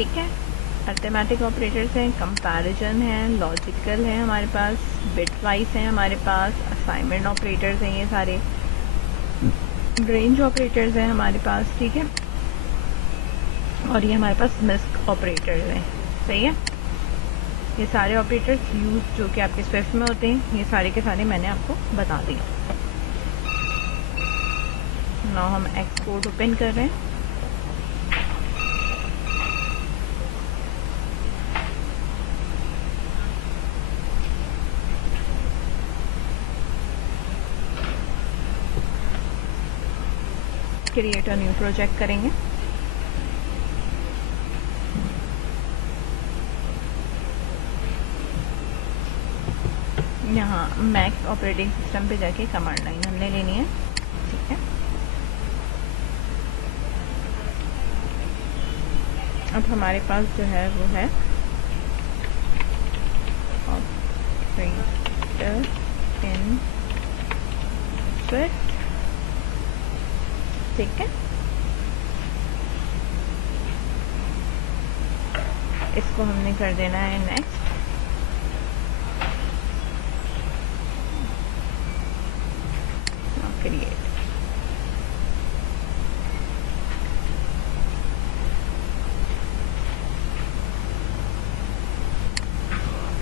ठीक है। Arithmetic operators हैं, कंपैरिजन है, लॉजिकल है, हमारे पास बिट वाइज है, हमारे पास असाइनमेंट ऑपरेटर्स हैं, ये सारे रेंज ऑपरेटर्स हैं हमारे पास, ठीक है। और ये हमारे पास मिस्क ऑपरेटर्स हैं, सही है। ये सारे ऑपरेटर्स यूज जो कि आपके स्विफ्ट में होते हैं, ये सारे के सारे मैंने आपको बता दिए। नाउ हम एक्सपोर्ट ओपन कर रहे हैं। क्रिएट अ न्यू प्रोजेक्ट करेंगे। यहाँ मैक ऑपरेटिंग सिस्टम पे जाके कमांड लाइन हमने लेनी है, ठीक है। अब हमारे पास जो है वो है ऑपरेटर इन स्विफ्ट, ठीक है। इसको हमने कर देना है next. Create.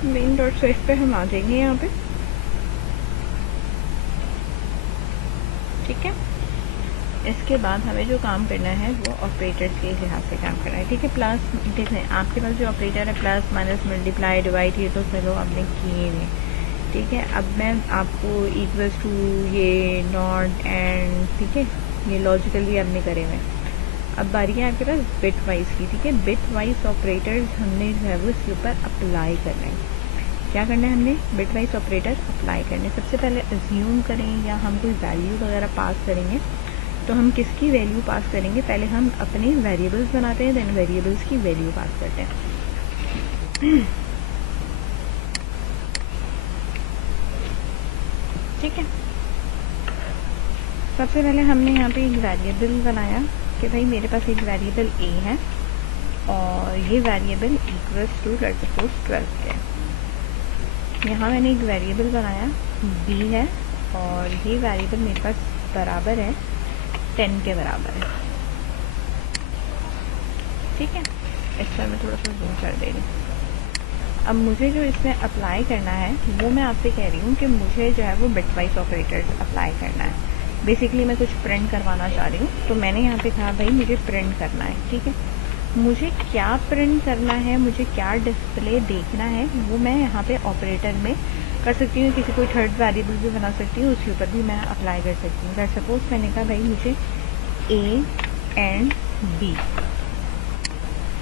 Main dot Swift पे हम आ जाएंगे यहाँ पे, ठीक है। इसके बाद हमें जो काम करना है वो ऑपरेटर्स के लिहाज से काम करना है, ठीक है। प्लस देखें, आपके पास जो ऑपरेटर है प्लस माइनस मल्टीप्लाई डिवाइड, ये तो चलो आपने किए नहीं, ठीक है। अब मैं आपको इक्वल्स टू, ये नॉट एंड, ठीक है, ये लॉजिकल भी आपने करे हुए। अब बारी है आपके पास बिट वाइज की, ठीक है। बिट वाइज ऑपरेटर्स हमने जो है वो इसके ऊपर अप्लाई करना है। क्या करना है हमने? बिट वाइज ऑपरेटर अप्लाई करने। सबसे पहले अज्यूम करें या हम कोई वैल्यू वगैरह पास करेंगे तो हम किसकी वैल्यू पास करेंगे? पहले हम अपने वेरिएबल्स बनाते हैं, देन वेरिएबल्स की वैल्यू पास करते हैं, ठीक है। सबसे पहले हमने यहाँ पे एक वेरिएबल बनाया कि भाई मेरे पास एक वेरिएबल ए है और ये variable equals to let's suppose 12 है। यहाँ मैंने एक वेरिएबल बनाया बी है और ये वेरिएबल मेरे पास बराबर है 10 के बराबर है, ठीक है। इस पर मैं थोड़ा सा जूम कर दे रही हूँ। अब मुझे जो इसमें अप्लाई करना है वो मैं आपसे कह रही हूँ कि मुझे जो है वो बिट वाइज ऑपरेटर्स अप्लाई करना है। बेसिकली मैं कुछ प्रिंट करवाना चाह रही हूँ, तो मैंने यहाँ पे कहा भाई मुझे प्रिंट करना है, ठीक है। मुझे क्या प्रिंट करना है, मुझे क्या डिस्प्ले देखना है, वो मैं यहाँ पे ऑपरेटर में कर सकती हूँ। किसी कोई थर्ड वेरिएबल भी बना सकती हूँ, उसके ऊपर भी मैं अप्लाई कर सकती हूँ। लेट्स सपोज मैंने कहा भाई मुझे ए एंड बी,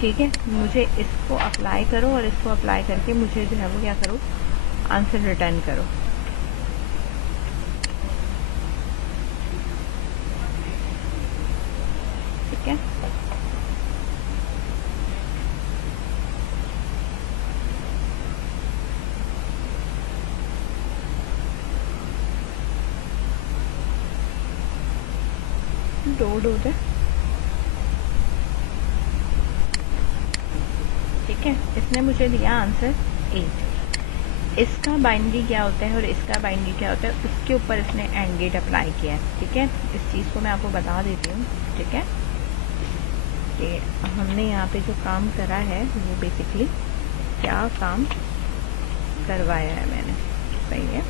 ठीक है। मुझे इसको अप्लाई करो और इसको अप्लाई करके मुझे जो है वो क्या करो, आंसर रिटर्न करो, ठीक है। लोड हो जाए, ठीक है। इसने मुझे दिया आंसर 8। इसका बाइनरी क्या होता है और इसका बाइनरी क्या होता है उसके ऊपर इसने एंड गेट अप्लाई किया है, ठीक है। इस चीज़ को मैं आपको बता देती हूँ, ठीक है, कि हमने यहाँ पे जो काम करा है वो बेसिकली क्या काम करवाया है मैंने, सही है।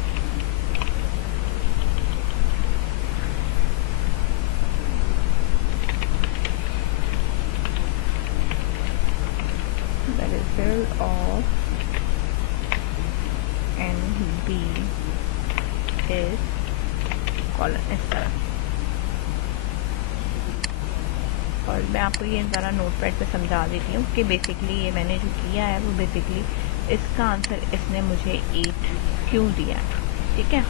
The result of NB is column इस तरह। और मैं आपको ये ज़रा नोटपैड पे समझा देती हूँ कि बेसिकली ये मैंने जो किया है वो बेसिकली इसका आंसर इसने मुझे 8 क्यों दिया, ठीक है।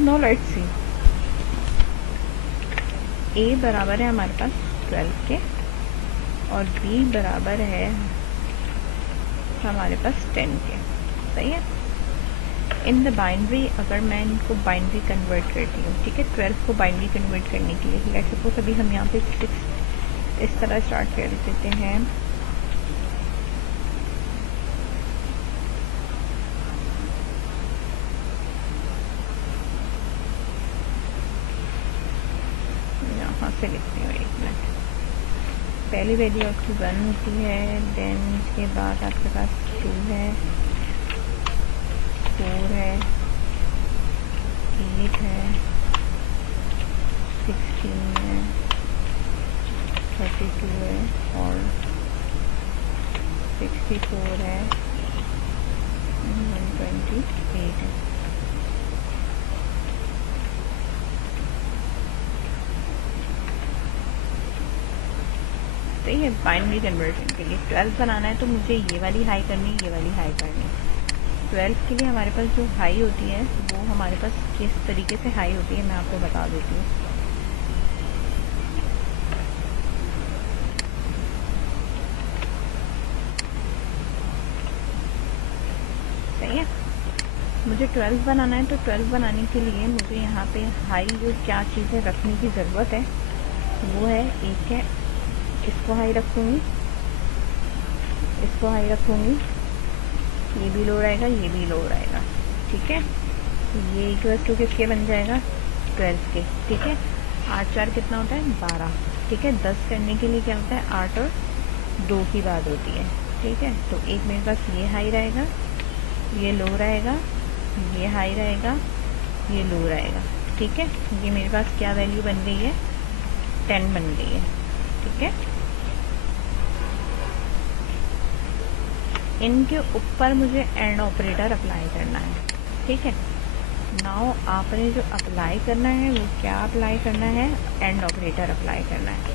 नो लेट्स सी, ए बराबर है हमारे पास 12 के और बी बराबर है हमारे पास 10 के, सही है। इन द बाइनरी, अगर मैं इनको बाइनरी कन्वर्ट करती हूँ, ठीक है, 12 को बाइनरी कन्वर्ट करने के लिए, लेट्स सपोज अभी हम यहाँ पे 6 इस तरह स्टार्ट कर देते हैं। यहाँ से लिखती हूँ, 1 मिनट। पहली वैल्यू आपकी 1 होती है, देन इसके बाद आपके पास 2 है, 4 है, 8 है, 16 है, 32 है और 64 है, 128 है। तो ये बाइनरी कन्वर्जन के लिए 12 बनाना है तो मुझे ये वाली हाई करनी है, ये वाली हाई करनी है। 12 के लिए हमारे पास जो हाई होती है वो हमारे पास किस तरीके से हाई होती है मैं आपको बता देती हूँ। सही है, मुझे 12 बनाना है तो 12 बनाने के लिए मुझे यहाँ पे हाई जो क्या चीज़ें रखने की ज़रूरत है वो है, एक है इसको हाई रखूँगी, इसको हाई रखूँगी, ये भी लो रहेगा, ये भी लो रहेगा, ठीक है। ये इक्वल्स टू किसके बन जाएगा, 12 के, ठीक है। 8 4 कितना होता है, 12, ठीक है। 10 करने के लिए क्या होता है, 8 और 2 की बात होती है, ठीक है। तो एक मेरे पास ये हाई रहेगा, ये लो रहेगा, ये हाई रहेगा, ये लो रहेगा, ठीक है। ये मेरे पास क्या वैल्यू बन गई है, 10 बन गई है, ठीक है। इनके ऊपर मुझे एंड ऑपरेटर अप्लाई करना है, ठीक है। नाउ आपने जो अप्लाई करना है वो क्या अप्लाई करना है, एंड ऑपरेटर अप्लाई करना है,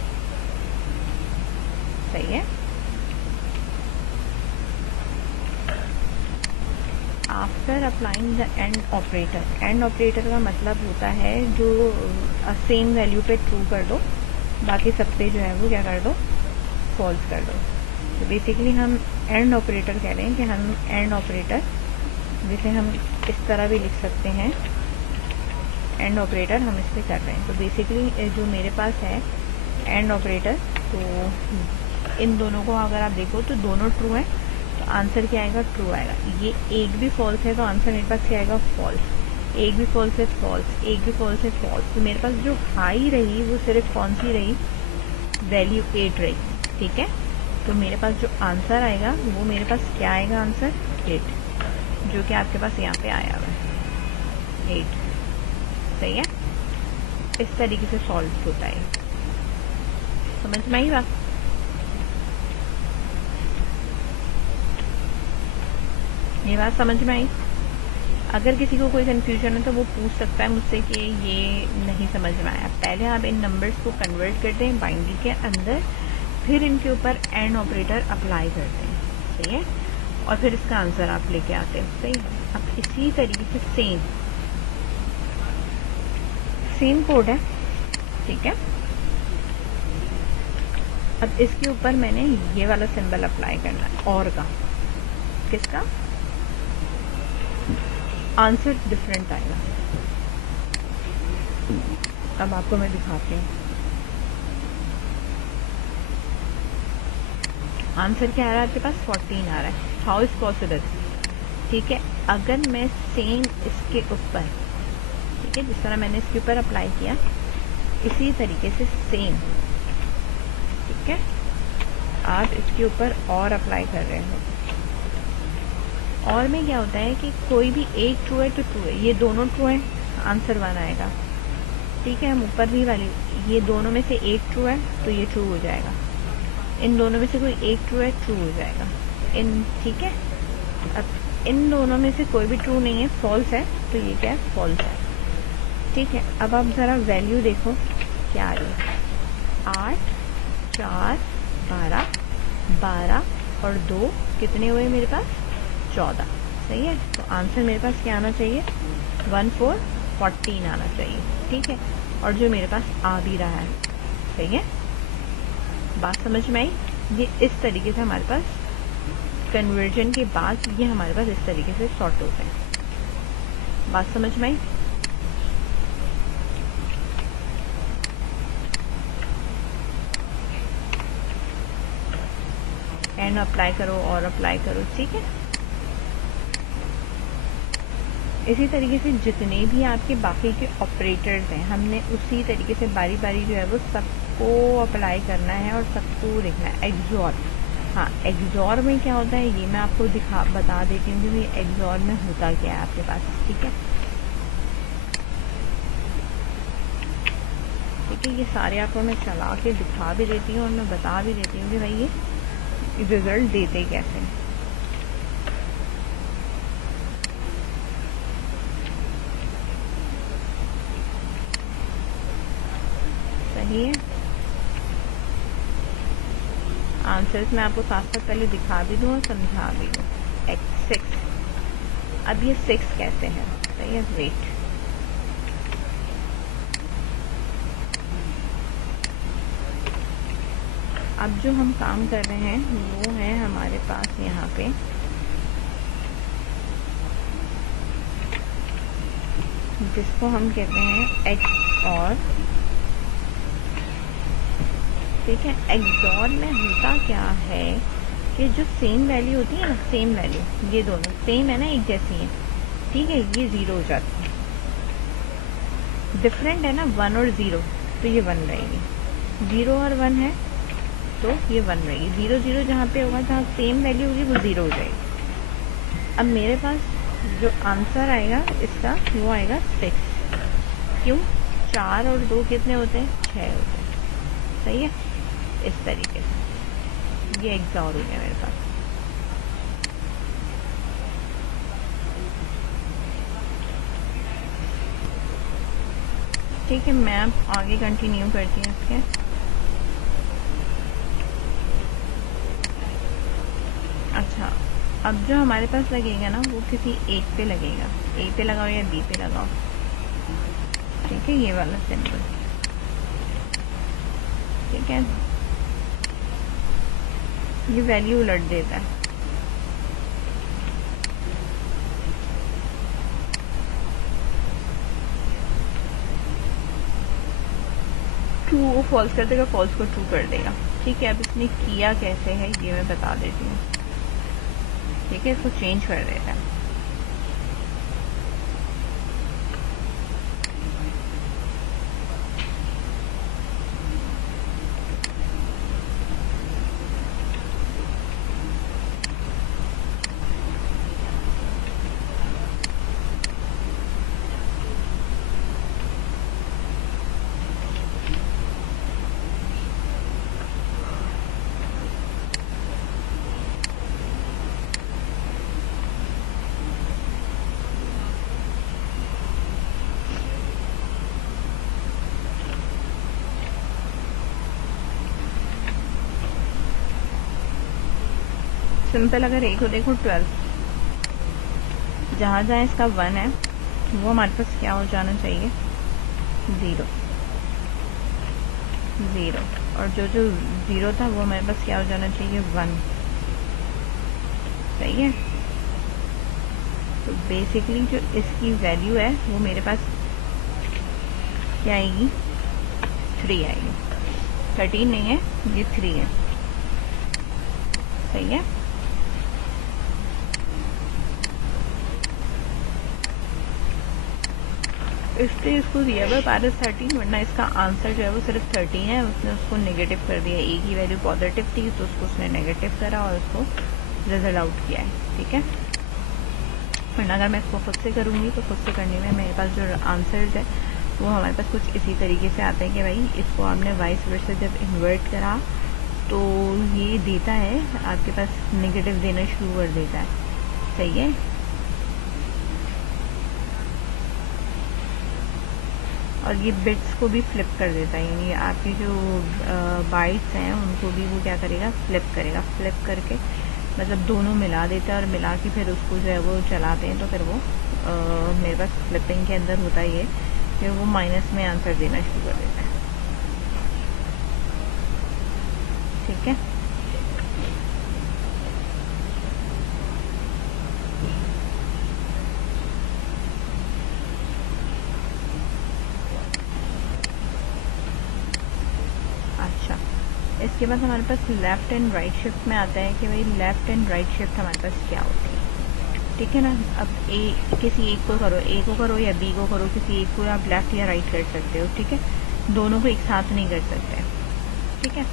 सही है। After applying the end operator का मतलब होता है जो सेम वैल्यू पे ट्रू कर दो, बाकी सब पे जो है वो क्या कर दो, फॉल्स कर दो। तो बेसिकली हम एंड ऑपरेटर कह रहे हैं कि हम एंड ऑपरेटर, जिसे हम इस तरह भी लिख सकते हैं, एंड ऑपरेटर हम इस पर कर रहे हैं। तो बेसिकली जो मेरे पास है एंड ऑपरेटर, तो इन दोनों को अगर आप देखो तो दोनों ट्रू है, तो आंसर क्या आएगा, ट्रू आएगा। ये एक भी फॉल्स है तो आंसर मेरे पास क्या आएगा, फॉल्स। एक भी फॉल्स है, फॉल्स, एक भी फॉल्स है, फॉल्स। तो मेरे पास जो हाई रही वो सिर्फ कौन सी रही, वैल्यू 8 रही, ठीक है। तो मेरे पास जो आंसर आएगा वो मेरे पास क्या आएगा, आंसर 8, जो कि आपके पास यहाँ पे आया हुआ है 8, सही है। इस तरीके से सॉल्व होता है, समझ में आई बात। ये बात समझ में आई। अगर किसी को कोई कंफ्यूजन है तो वो पूछ सकता है मुझसे कि ये नहीं समझ में आया। पहले आप इन नंबर्स को कन्वर्ट करते हैं बाइनरी के अंदर, फिर इनके ऊपर एंड ऑपरेटर अप्लाई करते हैं, सही है, और फिर इसका आंसर आप लेके आते हैं, सही है। अब इसी तरीके से सेम कोड है, ठीक है। अब इसके ऊपर मैंने ये वाला सिंबल अप्लाई करना है, और का, किसका, आंसर डिफरेंट आएगा। अब आपको मैं दिखाती हूँ आंसर क्या आ रहा है, आपके पास 14 आ रहा है। हाउ इज पॉसिबल, ठीक है। अगर मैं सेम इसके ऊपर, ठीक है, जिस तरह मैंने इसके ऊपर अप्लाई किया इसी तरीके से सेम, ठीक है, आप इसके ऊपर और अप्लाई कर रहे हो, और में क्या होता है कि कोई भी एक ट्रू है तो ट्रू है, ये दोनों ट्रू है, आंसर 1 आएगा, ठीक है। हम ऊपर भी वाली, ये दोनों में से एक ट्रू है तो ये ट्रू हो जाएगा, इन दोनों में से कोई एक ट्रू है, ट्रू हो जाएगा, ठीक है। अब इन दोनों में से कोई भी ट्रू नहीं है, फॉल्स है, तो ये क्या है, फॉल्स है, ठीक है। अब आप ज़रा वैल्यू देखो क्या आ रही है, 8 4 12 12 और 2 कितने हुए मेरे पास, 14, सही है। तो आंसर मेरे पास क्या आना चाहिए, 14 आना चाहिए, ठीक है। और जो मेरे पास आ भी रहा है, सही है। बात समझ में आई। ये इस तरीके से हमारे पास कन्वर्जन के बाद ये हमारे पास इस तरीके से सॉर्ट होता है, बात समझ में आई? एंड अप्लाई करो और अप्लाई करो, ठीक है। इसी तरीके से जितने भी आपके बाकी के ऑपरेटर्स हैं, हमने उसी तरीके से बारी बारी जो है वो सबको अप्लाई करना है और सबको देखना है। एक्सॉर, हाँ एक्सॉर में क्या होता है ये मैं आपको बता देती हूँ कि भाई एक्सॉर में होता क्या है आपके पास, ठीक है। ठीक है, ये सारे आपको मैं चला के दिखा भी देती हूँ और मैं बता भी देती हूँ कि भाई ये रिजल्ट देते कैसे हैं। सही है, आंसर्स मैं आपको साथ साथ पहले दिखा भी दूँ और समझा भी दूँ। X6, अब ये 6 कैसे है, सही है। वेट, अब जो हम काम कर रहे हैं वो है हमारे पास यहाँ पे जिसको हम कहते हैं XOR, ठीक है। XOR में होता क्या है कि जो सेम वैल्यू होती है ना, सेम वैल्यू, ये दोनों सेम है ना, एक जैसी है, ठीक है, ये 0 हो जाती है। डिफरेंट है ना 1 और 0, तो ये 1 रहेगी। 0 और 1 है तो ये 1 रहेगी। 0 0 जहाँ पे होगा, जहाँ सेम वैल्यू होगी वो 0 हो जाएगी। अब मेरे पास जो आंसर आएगा इसका वो आएगा 6। क्यों? 4 और 2 कितने होते हैं? 6 होते हैं, सही है। इस तरीके से ये XOR हो गया मेरे पास। ठीक है, मैं अब आगे कंटिन्यू करती हूँ इसके। अच्छा, अब जो हमारे पास लगेगा ना वो किसी एक पे लगेगा। ए पे लगाओ या बी पे लगाओ, ठीक है, ये वाला सिंबल, ठीक है। ये वैल्यू उलट देता है। ट्रू को फॉल्स कर देगा, फॉल्स को ट्रू कर देगा, ठीक है। अब इसने किया कैसे है ये मैं बता देती हूँ, ठीक है। इसको चेंज कर देता है। सिंपल, अगर ए को देखो 12, जहाँ जहाँ इसका 1 है वो हमारे पास क्या हो जाना चाहिए? 0 0, और जो जो 0 था वो हमारे पास क्या हो जाना चाहिए? 1, सही है। तो बेसिकली जो इसकी वैल्यू है वो मेरे पास क्या आएगी? 3 आएगी। 13 नहीं है, ये 3 है, सही है। इसलिए इसको दिया हुआ पारस 13, वरना इसका आंसर जो है वो सिर्फ 13 है। उसने उसको नेगेटिव कर दिया। ए की वैल्यू पॉजिटिव थी तो उसको उसने नेगेटिव करा और उसको रिजल्ट आउट किया है, ठीक है। वरना अगर मैं इसको खुद से करूँगी तो खुद से करने में मेरे पास जो आंसर्स है वो हमारे पास कुछ इसी तरीके से आते हैं कि भाई इसको आपने वाइस वर्सा जब इन्वर्ट करा तो ये देता है आपके पास, नेगेटिव देना शुरू कर देता है, सही है। और ये बिट्स को भी फ्लिप कर देता है, यानी आपकी जो बाइट्स हैं उनको भी वो क्या करेगा? फ्लिप करेगा। फ्लिप करके मतलब दोनों मिला देता है और मिला के फिर उसको जो है वो चलाते हैं तो फिर वो मेरे पास फ्लिपिंग के अंदर होता ही है कि वो माइनस में आंसर देना शुरू कर देता है, ठीक है। इसके बाद हमारे पास लेफ़्ट एंड राइट शिफ्ट में आता है कि भाई लेफ़्ट एंड राइट शिफ्ट हमारे पास क्या होती है, ठीक है ना। अब किसी एक को करो, ए को करो या बी को करो, किसी एक को आप लेफ़्ट या राइट कर सकते हो, ठीक है। दोनों को एक साथ नहीं कर सकते, ठीक है।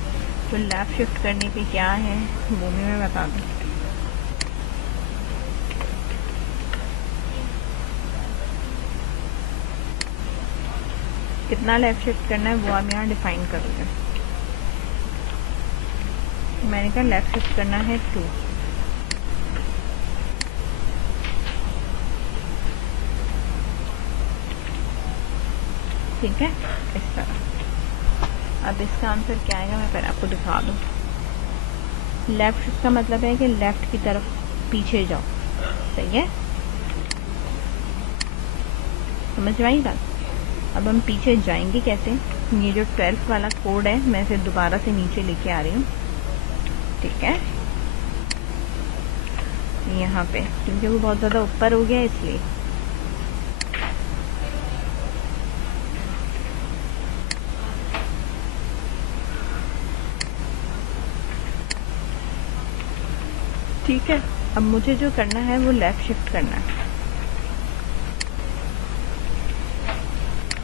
तो लेफ़्ट शिफ्ट करने पे क्या है वो भी मैं बता दूँ। कितना लेफ़्ट शिफ्ट करना है वो आप यहाँ डिफाइन करोगे। मैंने कहा लेफ़्ट शिफ्ट करना है 2, ठीक है, इस तरह। अब इसका आंसर क्या आएगा मैं पहले आपको दिखा दूँ। लेफ़्ट शिफ्ट का मतलब है कि लेफ़्ट की तरफ पीछे जाओ, सही है, समझ में आई बात। अब हम पीछे जाएंगे कैसे, ये जो 12th वाला कोड है मैं इसे दोबारा से नीचे लेके आ रही हूँ, ठीक है, यहाँ पे, क्योंकि वो बहुत ज़्यादा ऊपर हो गया इसलिए। ठीक है, अब मुझे जो करना है वो लेफ़्ट शिफ्ट करना है,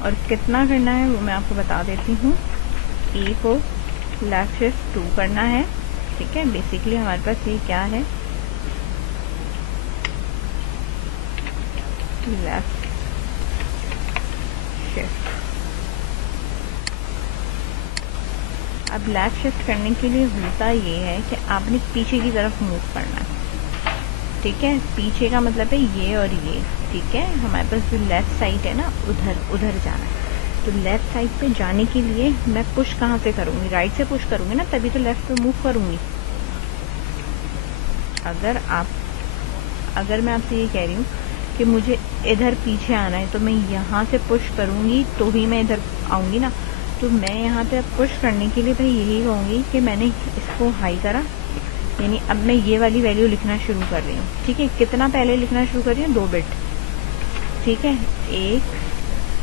और कितना करना है वो मैं आपको बता देती हूँ। ए को लेफ़्ट शिफ्ट 2 करना है, ठीक है। बेसिकली हमारे पास ये क्या है, लेफ़्ट शिफ्ट। अब लेफ़्ट शिफ्ट करने के लिए होता ये है कि आपने पीछे की तरफ मूव करना है, ठीक है। पीछे का मतलब है ये और ये, ठीक है। हमारे पास जो लेफ़्ट साइड है ना उधर जाना है। तो लेफ़्ट साइड पे जाने के लिए मैं पुश कहाँ से करूँगी, राइट से पुश करूँगी ना, तभी तो लेफ़्ट पे मूव करूँगी। अगर मैं आपसे ये कह रही हूँ कि मुझे इधर पीछे आना है तो मैं यहाँ से पुश करूँगी तो ही मैं इधर आऊँगी ना। तो मैं यहाँ पे अब पुश करने के लिए भाई यही कहूँगी कि मैंने इसको हाई करा, यानी अब मैं ये वाली वैल्यू लिखना शुरू कर रही हूँ, ठीक है। कितना पहले लिखना शुरू कर रही हूँ, 2 बिट, ठीक है। 1,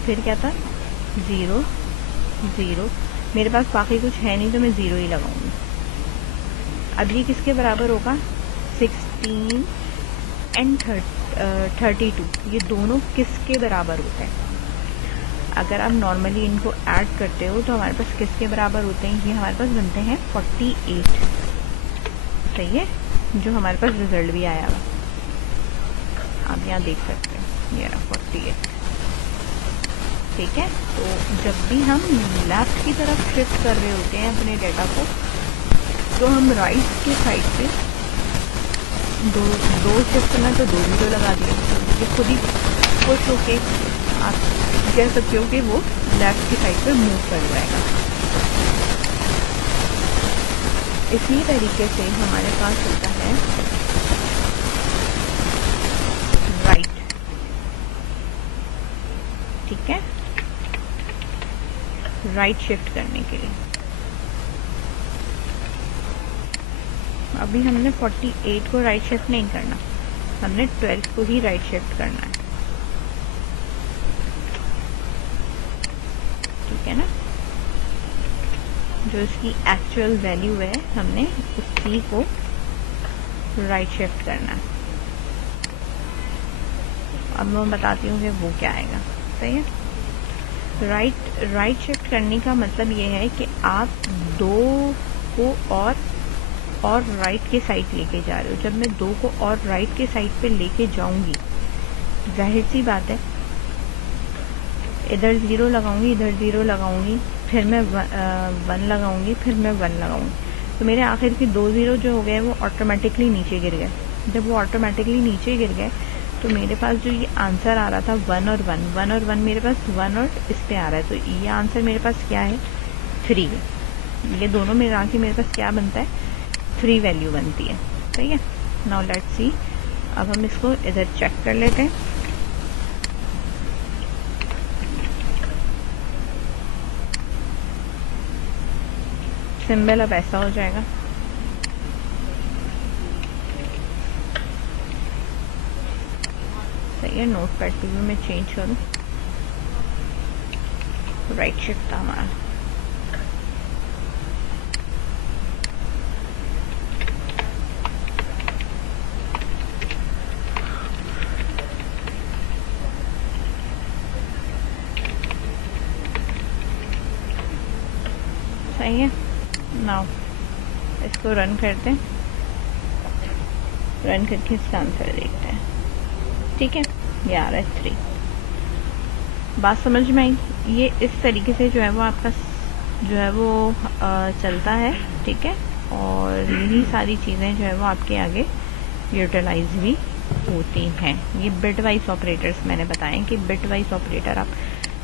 फिर क्या था 0 0, मेरे पास बाकी कुछ है नहीं तो मैं 0 ही लगाऊंगी। अब ये किसके बराबर होगा, 16 एंड 32, ये दोनों किसके बराबर होते हैं। अगर आप नॉर्मली इनको ऐड करते हो तो हमारे पास किसके बराबर होते हैं, ये हमारे पास बनते हैं 48, सही है, जो हमारे पास रिजल्ट भी आया हुआ, आप यहाँ देख सकते हैं, ये रहा 48, ठीक है। तो जब भी हम लेफ्ट की तरफ शिफ्ट कर रहे होते हैं अपने डेटा को, तो हम राइट के साइड पे दो शिफ्ट में तो 2 0 लगा दिए, ये खुद ही पुश होके आप कह सकते हो कि वो लेफ्ट की साइड पे मूव कर जाएगा। इसी तरीके से हमारे पास होता है राइट, ठीक है, राइट शिफ्ट करने के लिए। अभी हमने 48 को राइट शिफ्ट नहीं करना, हमने 12 को ही राइट शिफ्ट करना है, ठीक है ना। जो इसकी एक्चुअल वैल्यू है हमने उसी को राइट शिफ्ट करना है। अब मैं बताती हूँ कि वो क्या आएगा, सही है। राइट शिफ्ट करने का मतलब ये है कि आप 2 को और राइट के साइड लेके जा रहे हो। जब मैं 2 को और राइट के साइड पे लेके जाऊंगी, जाहिर सी बात है इधर 0 लगाऊंगी, इधर 0 लगाऊंगी, फिर मैं 1 लगाऊंगी, फिर मैं 1 लगाऊंगी, तो मेरे आखिर के 2 0 जो हो गए वो ऑटोमेटिकली नीचे गिर गए। जब वो ऑटोमेटिकली नीचे गिर गए तो मेरे पास जो ये आंसर आ रहा था 1 और 1, 1 और 1, मेरे पास 1 और इस पे आ रहा है, तो ये आंसर मेरे पास क्या है 3 है। ये दोनों मिला के मेरे पास क्या बनता है 3 वैल्यू बनती है, सही है। नाउ लेट्स सी, अब हम इसको इधर चेक कर लेते हैं। सिंबल अब ऐसा हो जाएगा, सही है। नोट पैड पे भी मैं चेंज करूँ, राइट शिफ्ट था हमारा, सही है। नाउ इसको रन करते हैं, रन करके इसका आंसर देखते हैं। ठीक है, ये आ रहा है 3। बात समझ में आई? ये इस तरीके से जो है वो आपका जो है वो चलता है। ठीक है, और यही सारी चीज़ें जो है वो आपके आगे यूटिलाइज भी होती हैं। ये बिट वाइज ऑपरेटर्स मैंने बताए कि बिट वाइज ऑपरेटर आप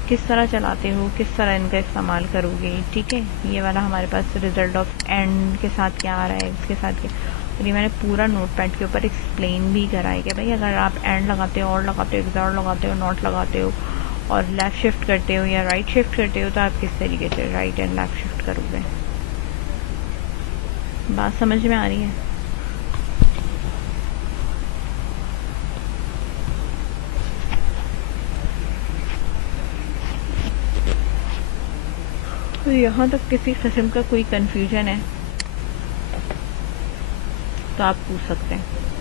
किस तरह चलाते हो, किस तरह इनका इस्तेमाल करोगे। ठीक है, ये वाला हमारे पास रिजल्ट ऑफ एंड के साथ क्या आ रहा है, इसके साथ क्या, और ये मैंने पूरा नोटपैड के ऊपर एक्सप्लेन भी करा है कि भाई अगर आप एंड लगाते हो, और लगाते हो, एग्जॉर लगाते हो, नॉट लगाते हो, और लेफ़्ट शिफ्ट करते हो या राइट शिफ्ट करते हो, तो आप किस तरीके से राइट एंड लेफ़्ट शिफ्ट करोगे। बात समझ में आ रही है? तो यहाँ तक किसी किस्म का कोई कन्फ्यूजन है तो आप पूछ सकते हैं।